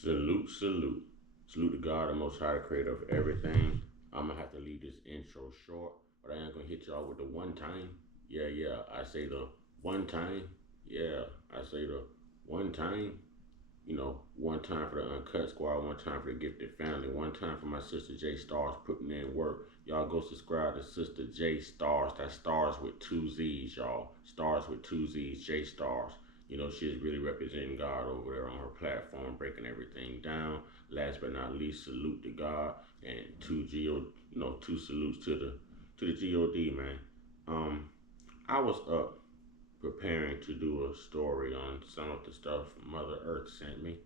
Salute, salute. Salute to God, the Most High, the creator of everything. I'm gonna have to leave this intro short, but I ain't gonna hit y'all with the one time. Yeah, I say the one time. Yeah, I say the one time. One time for the Uncut Squad, one time for the Gifted Family, one time for my sister J Stars putting in work. Y'all go subscribe to Sister J Stars. That stars with two Z's, y'all. Stars with two Z's, J Stars. She's really representing God over there on her platform, breaking everything down. Last but not least, salute to God and two salutes to the God, man. Um, I was up preparing to do a story on some of the stuff Mother Earth sent me.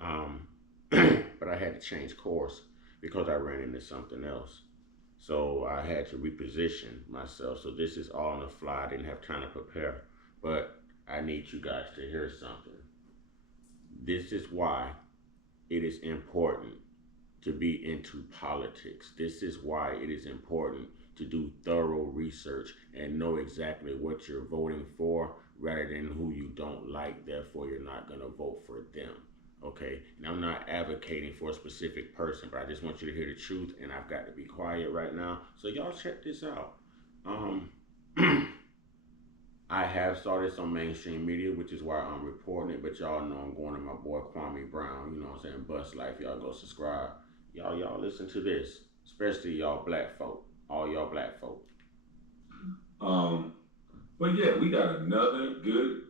Um, but I had to change course because I ran into something else. So I had to reposition myself. So this is all on the fly. I didn't have time to prepare. But I need you guys to hear something. This is why it is important to be into politics. This is why it is important to do thorough research and know exactly what you're voting for rather than who you don't like, therefore you're not going to vote for them. Okay, and I'm not advocating for a specific person, but I just want you to hear the truth, and I've got to be quiet right now. So y'all check this out. Um, I have started some mainstream media, which is why I'm reporting it. But y'all know I'm going to my boy Kwame Brown. You know what I'm saying? Bust Life. Y'all go subscribe. Y'all listen to this, especially y'all black folk. All y'all black folk. Um, but yeah, we got another good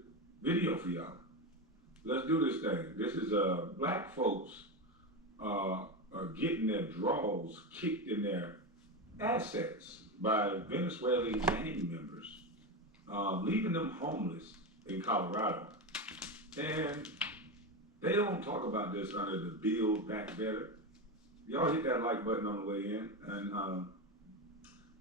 video for y'all. Let's do this thing. This is black folks are getting their draws kicked in their assets by Venezuelan gang members, leaving them homeless in Colorado. And they don't talk about this under the Build Back Better. Y'all hit that like button on the way in. And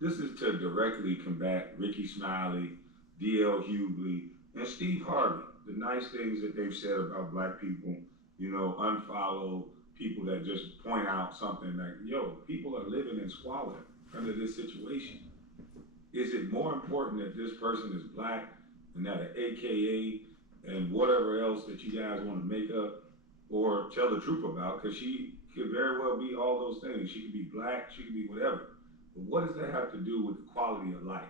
this is to directly combat Ricky Smiley, D.L. Hughley, and Steve Harvey. The nice things that they've said about black people, unfollow people that just point out something like, yo, people are living in squalor under this situation. Is it more important that this person is black and that an AKA and whatever else that you guys want to make up or tell the truth about? Because she could very well be all those things. She could be black, she could be whatever. But what does that have to do with the quality of life?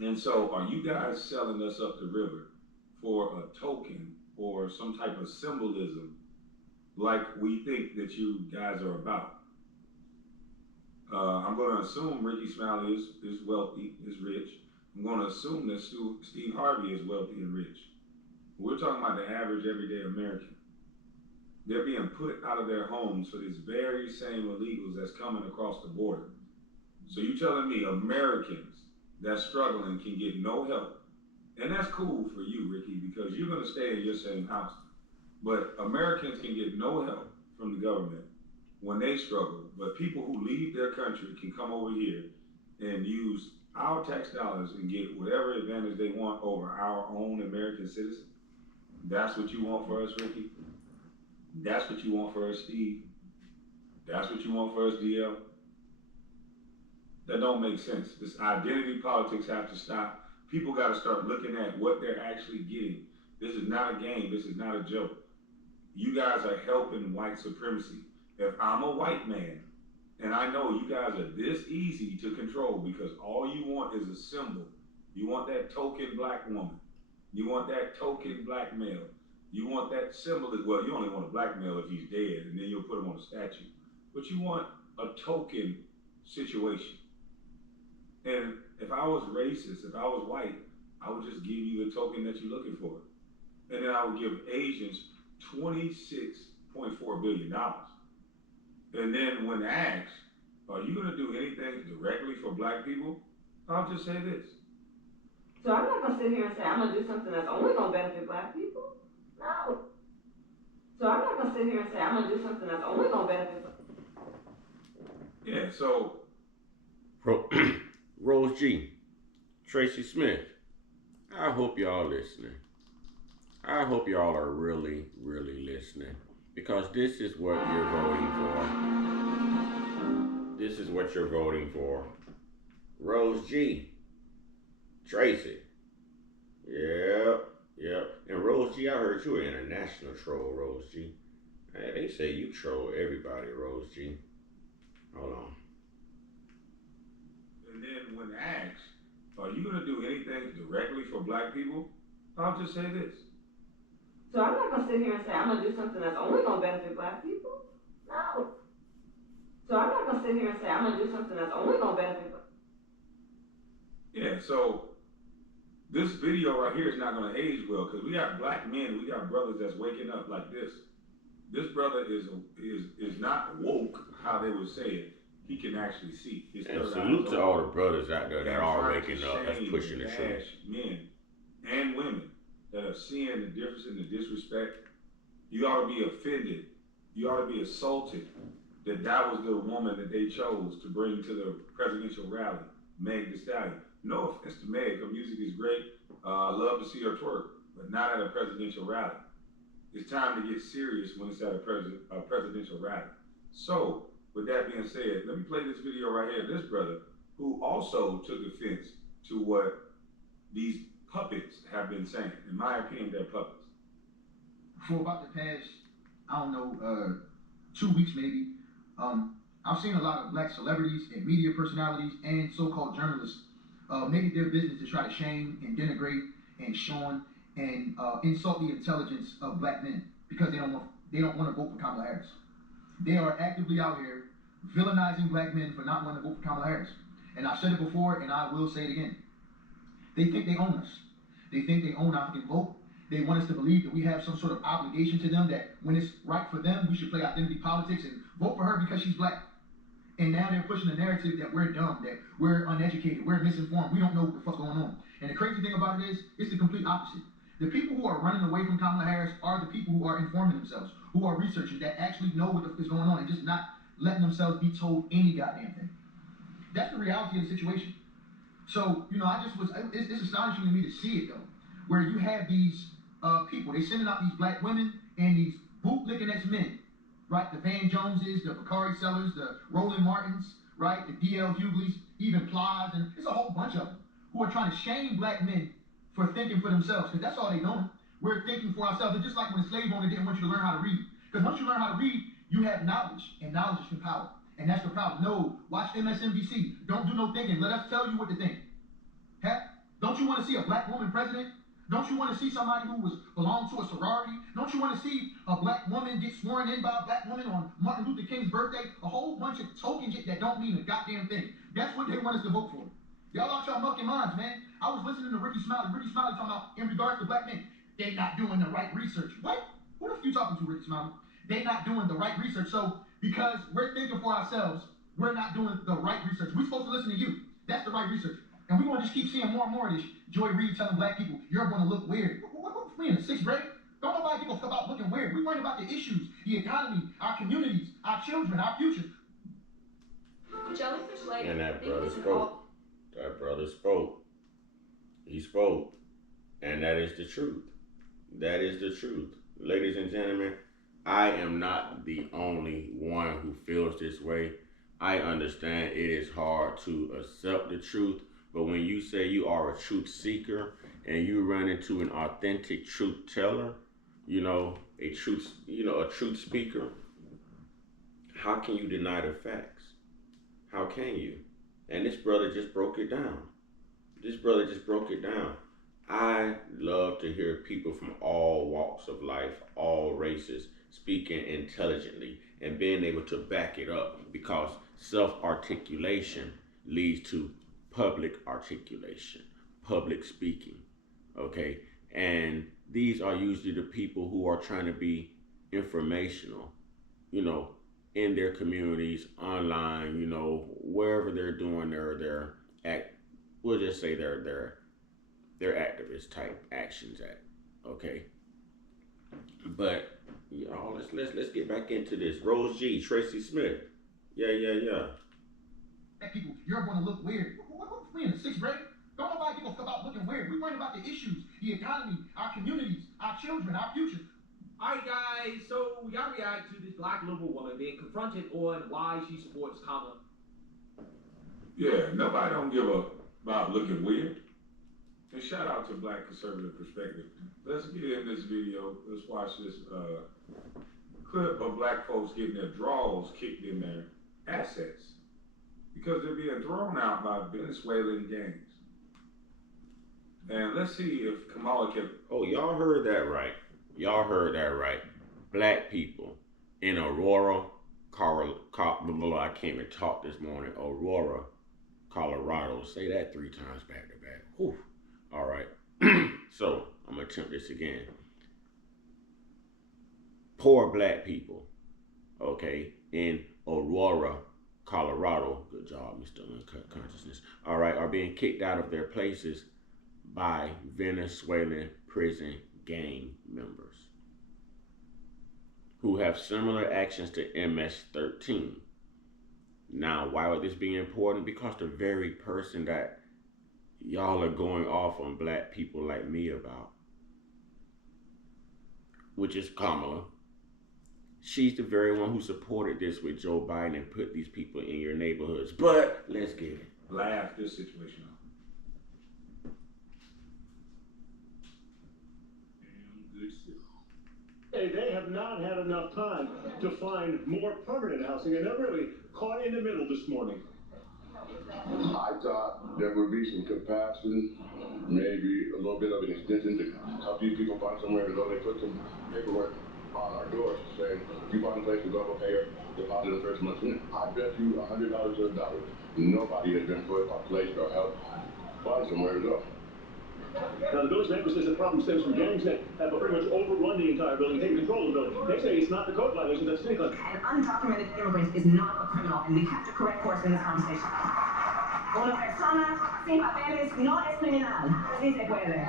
And so, are you guys selling us up the river for a token or some type of symbolism like we think that you guys are about? I'm going to assume Ricky Smiley is wealthy, is rich. I'm going to assume that Steve Harvey is wealthy and rich. We're talking about the average everyday American. They're being put out of their homes for these very same illegals that's coming across the border. So you telling me Americans that's struggling can get no help? And that's cool for you, Ricky, because you're going to stay in your same house. But Americans can get no help from the government when they struggle. But people who leave their country can come over here and use our tax dollars and get whatever advantage they want over our own American citizens. That's what you want for us, Ricky? That's what you want for us, Steve? That's what you want for us, DL? That don't make sense. This identity politics have to stop. People got to start looking at what they're actually getting. This is not a game. This is not a joke. You guys are helping white supremacy. If I'm a white man and I know you guys are this easy to control because all you want is a symbol. You want that token black woman. You want that token black male. You want that symbol. Well, you only want a black male if he's dead, and then you'll put him on a statue. But you want a token situation. And if I was racist, if I was white, I would just give you the token that you're looking for. And then I would give Asians $26.4 billion. And then when asked, are you going to do anything directly for black people? I'll just say this. So I'm not going to sit here and say I'm going to do something that's only going to benefit black people. No. So I'm not going to sit here and say I'm going to do something that's only going to benefit black people. Yeah, so. Rose G, Tracy Smith, I hope y'all listening. I hope y'all are really, really listening because this is what you're voting for. This is what you're voting for. Rose G, Tracy. Yep. And Rose G, I heard you an international troll, Rose G. Hey, they say you troll everybody, Rose G. Hold on. And then when asked, are you gonna do anything directly for black people? I'll just say this. So I'm not gonna sit here and say I'm gonna do something that's only gonna benefit black people. No. So I'm not gonna sit here and say I'm gonna do something that's only gonna benefit. Yeah, so this video right here is not gonna age well because we got black men, we got brothers that's waking up like this. This brother is not woke, how they would say it. He can actually see. His And third salute eye to is all open. the brothers out there that And are trying waking to up, that's shame pushing the and truth. bash men and women that are seeing the difference in the disrespect. You ought to be offended. You ought to be assaulted that that was the woman that they chose to bring to the presidential rally, Meg Thee Stallion. No offense to Meg, her music is great. I love to see her twerk, but not at a presidential rally. It's time to get serious when it's at a presidential rally. So, with that being said, let me play this video right here. This brother, who also took offense to what these puppets have been saying. In my opinion, they're puppets. For about the past, I don't know, 2 weeks maybe, I've seen a lot of black celebrities and media personalities and so-called journalists make it their business to try to shame and denigrate and shun and insult the intelligence of black men because they don't want to vote for Kamala Harris. They are actively out here villainizing black men for not wanting to vote for Kamala Harris. And I've said it before, and I will say it again. They think they own us. They think they own African vote. They want us to believe that we have some sort of obligation to them, that when it's right for them, we should play identity politics and vote for her because she's black. And now they're pushing the narrative that we're dumb, that we're uneducated, we're misinformed, we don't know what the fuck's going on. And the crazy thing about it is, it's the complete opposite. The people who are running away from Kamala Harris are the people who are informing themselves, who are researching, that actually know what the fuck is going on and just not letting themselves be told any goddamn thing. That's the reality of the situation. So, it's astonishing to me to see it though, where you have these people, they sending out these black women and these bootlicking ex-men, right? The Van Joneses, the Bakari Sellers, the Roland Martins, right? The D.L. Hugleys, even Plies, and it's a whole bunch of them who are trying to shame black men for thinking for themselves, because that's all they're doing. We're thinking for ourselves. It's just like when a slave owner didn't want you to learn how to read. Because once you learn how to read, you have knowledge, and knowledge is power. And that's the problem. No, watch MSNBC. Don't do no thinking. Let us tell you what to think. Don't you want to see a black woman president? Don't you want to see somebody who belonged to a sorority? Don't you want to see a black woman get sworn in by a black woman on Martin Luther King's birthday? A whole bunch of token shit that don't mean a goddamn thing. That's what they want us to vote for. Y'all out y'all mucking minds, man. I was listening to Ricky Smiley. Ricky Smiley talking about in regards to black men, they not doing the right research. What? Who the fuck you talking to, Ricky Smiley? They not doing the right research. So because we're thinking for ourselves, we're not doing the right research. We're supposed to listen to you. That's the right research. And we're going to just keep seeing more and more of this. Joy Reid telling black people, you're going to look weird. We in the 6th grade? Don't nobody give a fuck about looking weird. We're worrying about the issues, the economy, our communities, our children, our futures. Jellyfish lady. And that brother spoke. That brother spoke. He spoke. And that is the truth. That is the truth. Ladies and gentlemen, I am not the only one who feels this way. I understand it is hard to accept the truth, but when you say you are a truth seeker and you run into an authentic truth teller, a truth speaker, how can you deny the facts? How can you? And this brother just broke it down. I love to hear people from all walks of life, all races, speaking intelligently and being able to back it up, because self-articulation leads to public articulation, public speaking, okay? And these are usually the people who are trying to be informational, in their communities, online, wherever they're doing their we'll just say their activist type actions at, okay? But let's get back into this. Rose G, Tracy Smith. Yeah. People, you're going to look weird. We in the 6th grade? Don't nobody give a fuck about looking weird. We're worrying about the issues, the economy, our communities, our children, our futures. Alright guys, so we gotta react to this black liberal woman being confronted on why she supports Kamala. Yeah, nobody don't give a about looking weird. And shout out to Black Conservative Perspective. Let's get in this video. Let's watch this clip of black folks getting their drawers kicked in their assets because they're being thrown out by Venezuelan gangs. And let's see if Kamala can. Oh, y'all heard that right. Y'all heard that right. Black people in Aurora, I can't even talk this morning. Aurora, Colorado. Say that 3 times back to back. Whew. All right. So I'm gonna attempt this again. Poor black people, okay, in Aurora, Colorado. Good job, Mr. Uncut Consciousness. All right, are being kicked out of their places by Venezuelan prison gang members who have similar actions to MS-13. Now, why would this be important? Because the very person that y'all are going off on black people like me about, which is Kamala, she's the very one who supported this with Joe Biden and put these people in your neighborhoods. But let's get it. Laugh this situation out. Hey, they have not had enough time to find more permanent housing, and they're really caught in the middle this morning. I thought there would be some capacity, maybe a little bit of an extension to help these people find somewhere to go. They put some paperwork on our doors saying, if you find a place to go, pay your deposit the first month's rent. I bet you $100 to a dollar, nobody has been put or placed or helped find somewhere to go. Now, the village neighbor says the problem stems from gangs that have pretty much overrun the entire building, taking control of the building. They say it's not the code violations that's sneaking. An undocumented immigrant is not a criminal, and we have to correct course in this conversation. Una persona sin papeles no es criminal. Sí se puede.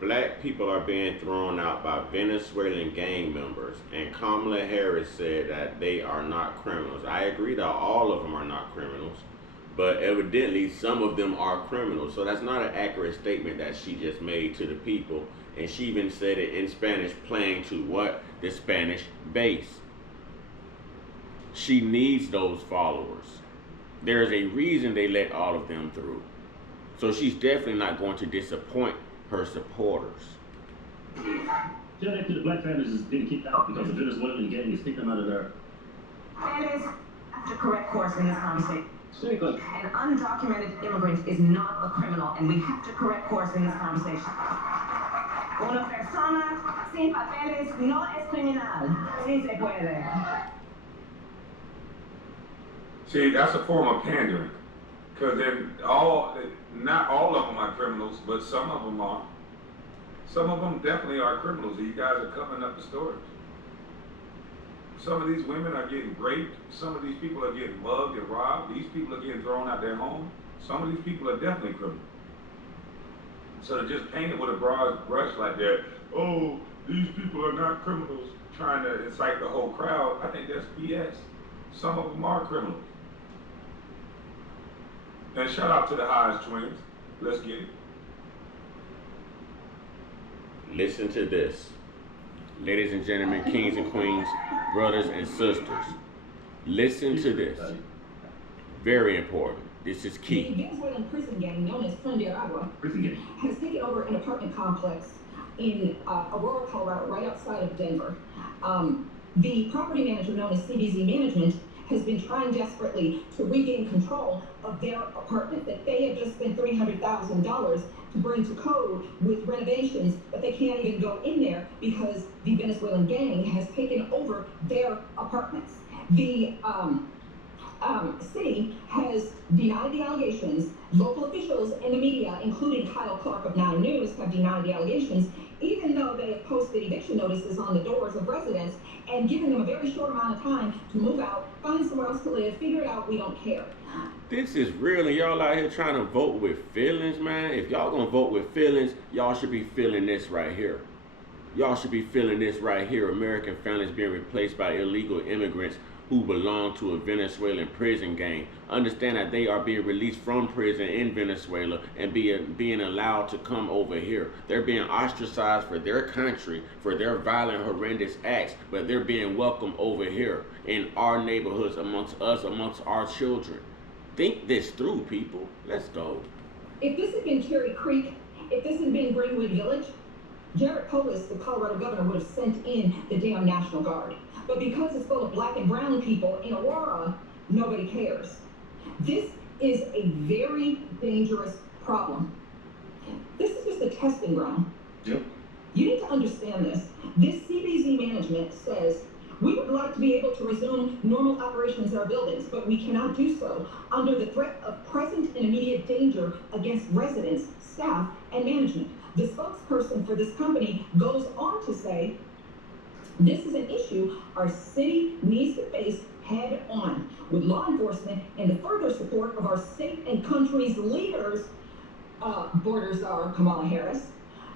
Black people are being thrown out by Venezuelan gang members, and Kamala Harris said that they are not criminals. I agree that all of them are not criminals, but evidently some of them are criminals. So that's not an accurate statement that she just made to the people. And she even said it in Spanish, playing to what? The Spanish base. She needs those followers. There's a reason they let all of them through. So she's definitely not going to disappoint her supporters. Janet to the black families is being kicked out because the Venezuelan gang has kicked them out of their... Families have to correct course in this conversation. Cynical. An undocumented immigrant is not a criminal, and we have to correct course in this conversation. Una persona sin papeles no es criminal. Sí se puede. See, that's a form of pandering. Because not all of them are criminals, but some of them are. Some of them definitely are criminals. You guys are covering up the stories. Some of these women are getting raped. Some of these people are getting mugged and robbed. These people are getting thrown out their home. Some of these people are definitely criminals. So to just paint it with a broad brush like that, oh, these people are not criminals, trying to incite the whole crowd, I think that's BS. Some of them are criminals. And shout out to the Hodge twins. Let's get it. Listen to this. Ladies and gentlemen, kings and queens, brothers and sisters. Listen to this. Very important. This is key. The Venezuelan prison gang, known as Prison Gang, has taken over an apartment complex in Aurora, Colorado, right outside of Denver. The property manager, known as CBZ Management, has been trying desperately to regain control of their apartment that they have just spent $300,000 to bring to code with renovations, but they can't even go in there because the Venezuelan gang has taken over their apartments. The city has denied the allegations. Local officials and the media, including Kyle Clark of 9 News, have denied the allegations, even though they have posted eviction notices on the doors of residents and given them a very short amount of time to move out, find somewhere else to live, figure it out, we don't care. This is real, and y'all out here trying to vote with feelings, man. If y'all gonna vote with feelings, y'all should be feeling this right here. Y'all should be feeling this right here. American families being replaced by illegal immigrants who belong to a Venezuelan prison gang. Understand that they are being released from prison in Venezuela and being allowed to come over here. They're being ostracized for their country, for their violent, horrendous acts, but they're being welcomed over here in our neighborhoods, amongst us, amongst our children. Think this through, people. Let's go. If this had been Cherry Creek, if this had been Greenwood Village, Jared Polis, the Colorado governor, would have sent in the damn National Guard. But because it's full of black and brown people in Aurora, nobody cares. This is a very dangerous problem. This is just a testing ground. Yep. You need to understand this. This CBZ management says we would like to be able to resume normal operations in our buildings, but we cannot do so under the threat of present and immediate danger against residents, staff, and management. The spokesperson for this company goes on to say, this is an issue our city needs to face head on with law enforcement and the further support of our state and country's leaders, border czar Kamala Harris,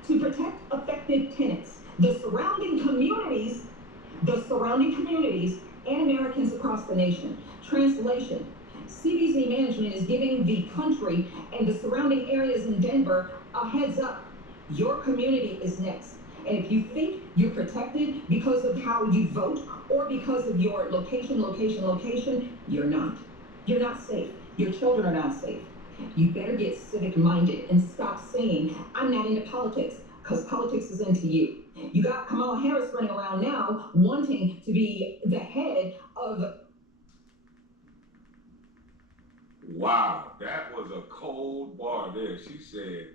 to protect affected tenants, the surrounding communities, and Americans across the nation. Translation: CBZ management is giving the country and the surrounding areas in Denver a heads up. Your community is next. And if you think you're protected because of how you vote or because of your location, you're not. You're not safe. Your children are not safe. You better get civic minded and stop saying, I'm not into politics, because politics is into you. You got Kamala Harris running around now wanting to be the head of. Wow, that was a cold bar there. She said,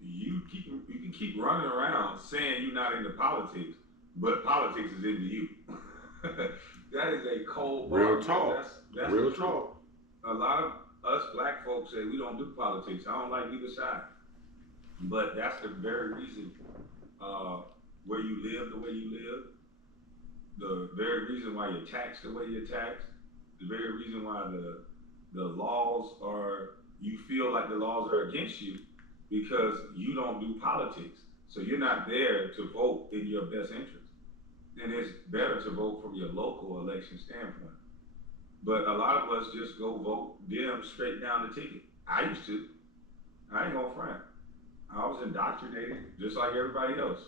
you can keep running around saying you're not into politics, but politics is into you. That is a cold bar. Real talk. That's Real the truth. talk. A lot of us black folks say we don't do politics. I don't like either side. But that's the very reason where you live the way you live, the very reason why you're taxed the way you're taxed, the very reason why the laws are, you feel like the laws are against you because you don't do politics. So you're not there to vote in your best interest. And it's better to vote from your local election standpoint. But a lot of us just go vote them straight down the ticket. I used to. I ain't gonna front. I was indoctrinated just like everybody else.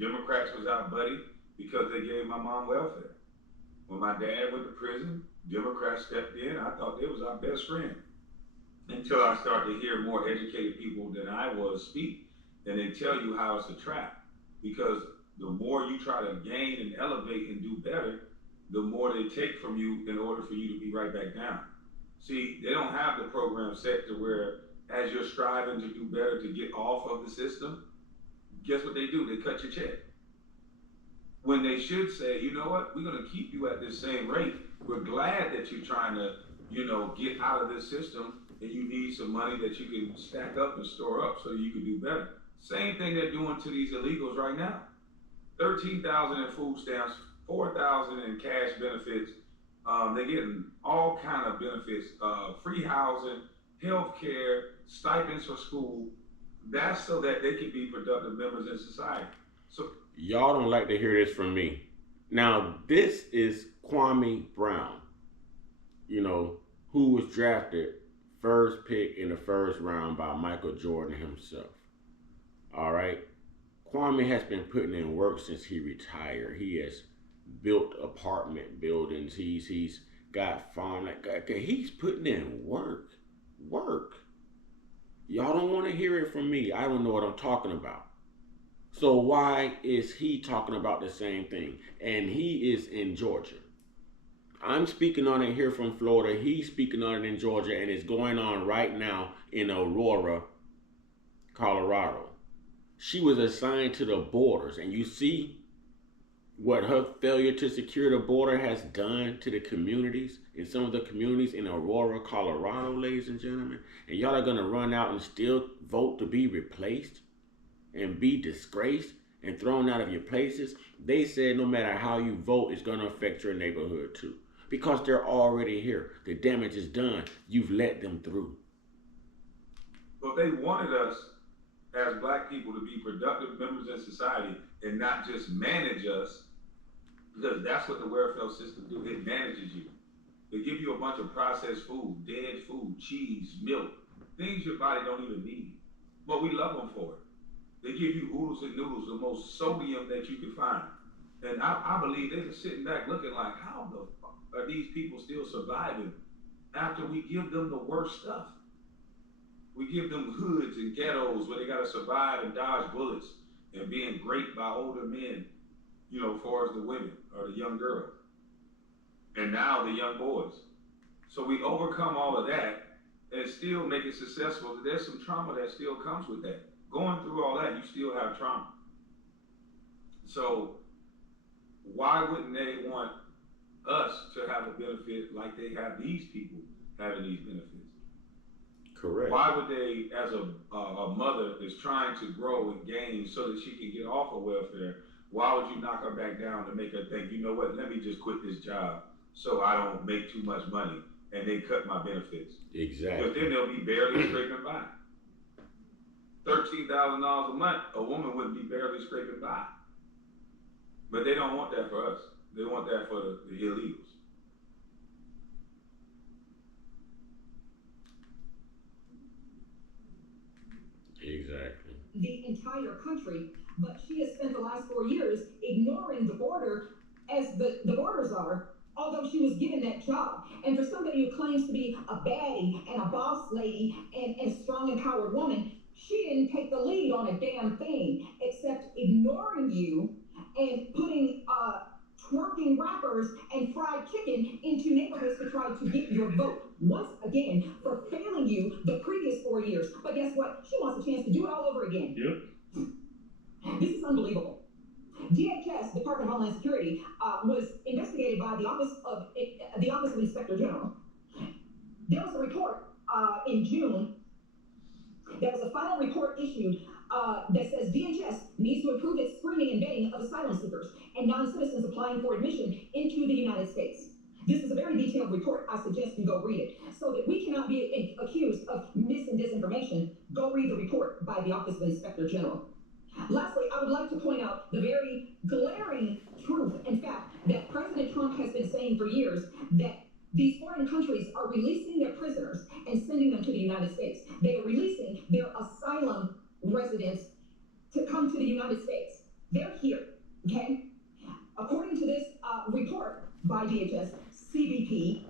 Democrats was our buddy because they gave my mom welfare. When my dad went to prison, Democrats stepped in. I thought they was our best friend. Until I started to hear more educated people than I was speak. And they tell you how it's a trap. Because the more you try to gain and elevate and do better, the more they take from you in order for you to be right back down. See, they don't have the program set to where as you're striving to do better to get off of the system, guess what they do? They cut your check. When they should say, you know what, we're gonna keep you at this same rate. We're glad that you're trying to, get out of this system and you need some money that you can stack up and store up so you can do better. Same thing they're doing to these illegals right now. $13,000 in food stamps, $4,000 in cash benefits. They're getting all kind of benefits, free housing, health care, stipends for school. That's so that they can be productive members in society. So y'all don't like to hear this from me. Now, this is Kwame Brown, who was drafted first pick in the first round by Michael Jordan himself. All right. Kwame has been putting in work since he retired. He has built apartment buildings. He's got farm. He's putting in work. Y'all don't want to hear it from me. I don't know what I'm talking about. So why is he talking about the same thing? And he is in Georgia. I'm speaking on it here from Florida. He's speaking on it in Georgia, and it's going on right now in Aurora, Colorado. She was assigned to the borders, and you see what her failure to secure the border has done to the communities, in some of the communities in Aurora, Colorado, ladies and gentlemen. And y'all are going to run out and still vote to be replaced and be disgraced and thrown out of your places. They said no matter how you vote, it's going to affect your neighborhood too. Because they're already here. The damage is done. You've let them through. But they wanted us as black people to be productive members in society and not just manage us, because that's what the welfare system do. It manages you. They give you a bunch of processed food, dead food, cheese, milk, things your body don't even need. But we love them for it. They give you oodles and noodles, the most sodium that you can find. And I believe they're sitting back looking like, how the fuck are these people still surviving after we give them the worst stuff? We give them hoods and ghettos where they gotta survive and dodge bullets and being raped by older men, you know, as far as the women or the young girls. And now the young boys. So we overcome all of that and still make it successful. There's some trauma that still comes with that. Going through all that, you still have trauma. So why wouldn't they want us to have a benefit like they have these people having these benefits? Correct. Why would they, as a mother is trying to grow and gain so that she can get off of welfare, why would you knock her back down to make her think, you know what, let me just quit this job so I don't make too much money and they cut my benefits? Exactly. Because then they'll be barely scraping by. $13,000 a month, a woman wouldn't be barely scraping by. But they don't want that for us. They want that for the illegals. Exactly. The entire country, but she has spent the last 4 years ignoring the border as the borders are, although she was given that job. And for somebody who claims to be a baddie and a boss lady and a strong, empowered woman, she didn't take the lead on a damn thing except ignoring you and putting twerking rappers and fried chicken into neighborhoods to try to get your vote. Once again, for failing you the previous 4 years. But guess what? She wants a chance to do it all over again. Yep. This is unbelievable. DHS, Department of Homeland Security, was investigated by the Office of Inspector General. There was a report in June. There was a final report issued that says DHS needs to improve its screening and vetting of asylum seekers and non-citizens applying for admission into the United States. This is a very detailed report. I suggest you go read it. So that we cannot be accused of mis and disinformation, go read the report by the Office of Inspector General. Lastly, I would like to point out the very glaring truth and fact that President Trump has been saying for years, that these foreign countries are releasing their prisoners and sending them to the United States. They are releasing their asylum residents to come to the United States. They're here, okay? According to this report by DHS, CBP,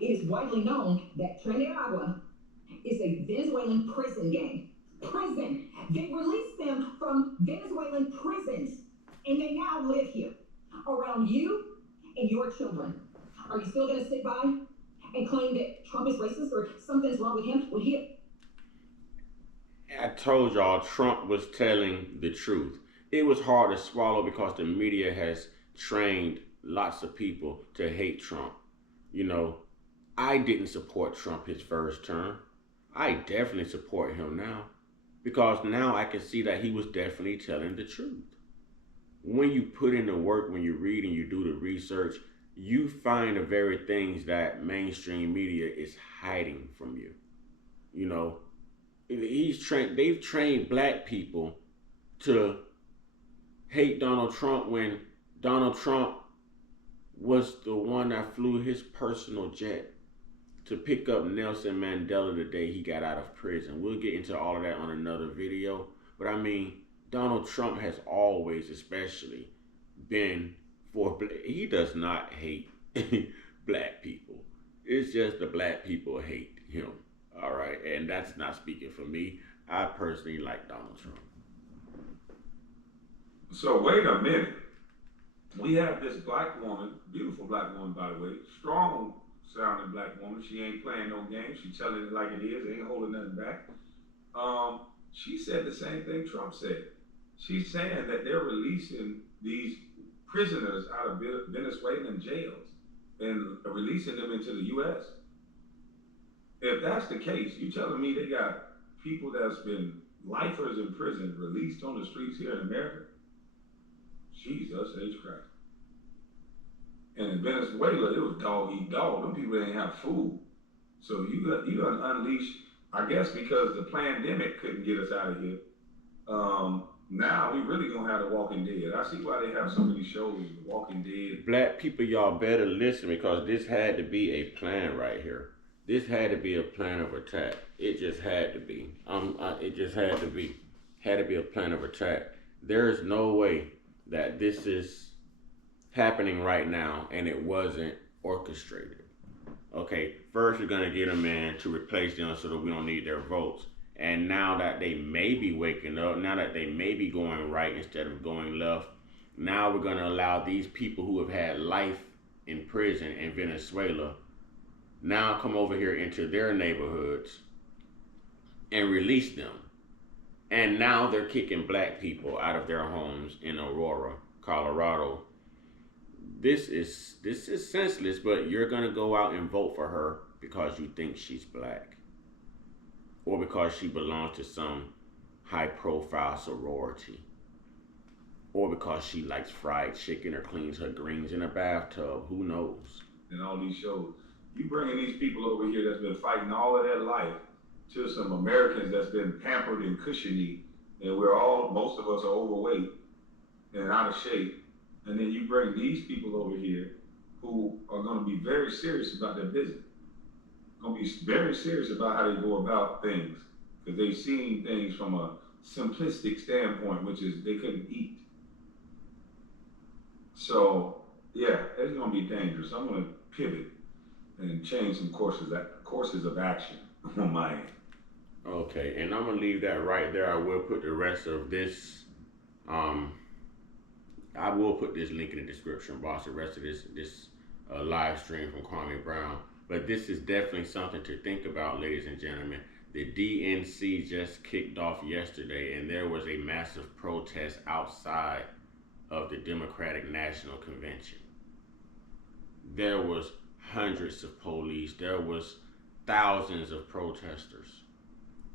it is widely known that Tren de Agua is a Venezuelan prison gang. Prison. They released them from Venezuelan prisons, and they now live here around you and your children. Are you still going to sit by and claim that Trump is racist or something's wrong with him? Well, I told y'all Trump was telling the truth. It was hard to swallow because the media has trained lots of people to hate Trump. You know, I didn't support Trump his first term. I definitely support him now because now I can see that he was definitely telling the truth. When you put in the work, when you read and you do the research, you find the very things that mainstream media is hiding from you. You know, they've trained black people to hate Donald Trump when Donald Trump was the one that flew his personal jet to pick up Nelson Mandela the day he got out of prison. We'll get into all of that on another video. But I mean, Donald Trump has always, especially, been for, he does not hate black people. It's just the black people hate him. All right. And that's not speaking for me. I personally like Donald Trump. So wait a minute. We have this black woman, beautiful black woman, by the way, strong sounding black woman. She ain't playing no games. She telling it like it is. Ain't holding nothing back. She said the same thing Trump said. She's saying that they're releasing these prisoners out of Venezuelan jails and releasing them into the U.S. If that's the case, you telling me they got people that's been lifers in prison released on the streets here in America? Jesus H. Christ. And in Venezuela, it was dog eat dog. Them people didn't have food. So you done unleash, I guess because the pandemic couldn't get us out of here. Now we really gonna have The Walking Dead. I see why they have so many shows, The Walking Dead. Black people, y'all better listen because this had to be a plan right here. This had to be a plan of attack. It just had to be. It just had to be. Had to be a plan of attack. There is no way that this is happening right now and it wasn't orchestrated. Okay, first we're gonna get a man to replace them so that we don't need their votes. And now that they may be waking up, now that they may be going right instead of going left, now we're going to allow these people who have had life in prison in Venezuela now come over here into their neighborhoods and release them. And now they're kicking black people out of their homes in Aurora, Colorado. This is senseless, but you're going to go out and vote for her because you think she's black or because she belongs to some high profile sorority or because she likes fried chicken or cleans her greens in a bathtub. Who knows? And all these shows, you bringing these people over here that's been fighting all of their life to some Americans that's been pampered and cushiony, and most of us are overweight and out of shape, and then you bring these people over here who are going to be very serious about their business, going to be very serious about how they go about things, because they've seen things from a simplistic standpoint, which is they couldn't eat. So yeah, it's going to be dangerous. I'm going to pivot and change some courses of action on my end. Okay, and I'm gonna leave that right there. I will put the rest of this. I will put this link in the description box. The rest of this live stream from Kwame Brown. But this is definitely something to think about, ladies and gentlemen. The DNC just kicked off yesterday, and there was a massive protest outside of the Democratic National Convention. There was hundreds of police. There was thousands of protesters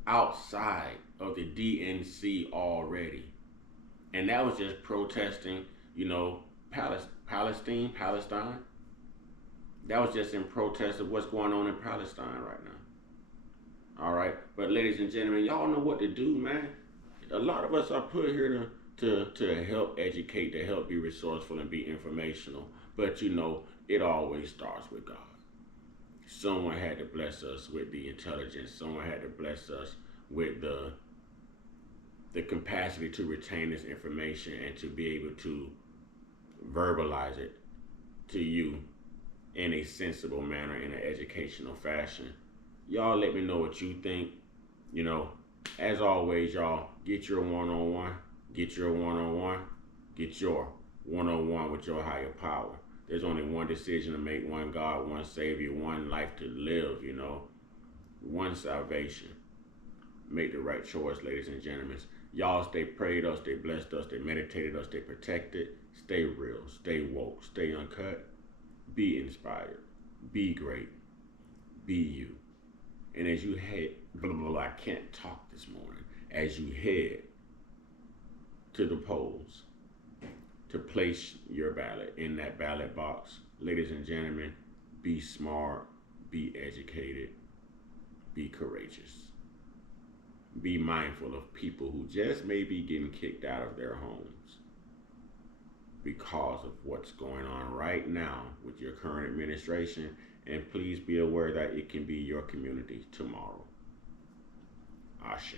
outside of the DNC already. And that was just protesting, Palestine. That was just in protest of what's going on in Palestine right now. All right. But ladies and gentlemen, y'all know what to do, man. A lot of us are put here to help educate, to help be resourceful and be informational. But it always starts with God. Someone had to bless us with the intelligence. Someone had to bless us with the capacity to retain this information and to be able to verbalize it to you in a sensible manner, in an educational fashion. Y'all let me know what you think. As always, y'all, get your one-on-one. Get your one-on-one. Get your one-on-one with your higher power. There's only one decision to make, one God, one Savior, one life to live, one salvation. Make the right choice, ladies and gentlemen. Y'all stay prayed up, stay blessed up, stay meditated up, stay protected, stay real, stay woke, stay uncut, be inspired, be great, be you. And as you head, I can't talk this morning, as you head to the polls, to place your ballot in that ballot box. Ladies and gentlemen, be smart, be educated, be courageous. Be mindful of people who just may be getting kicked out of their homes because of what's going on right now with your current administration. And please be aware that it can be your community tomorrow. Ashe.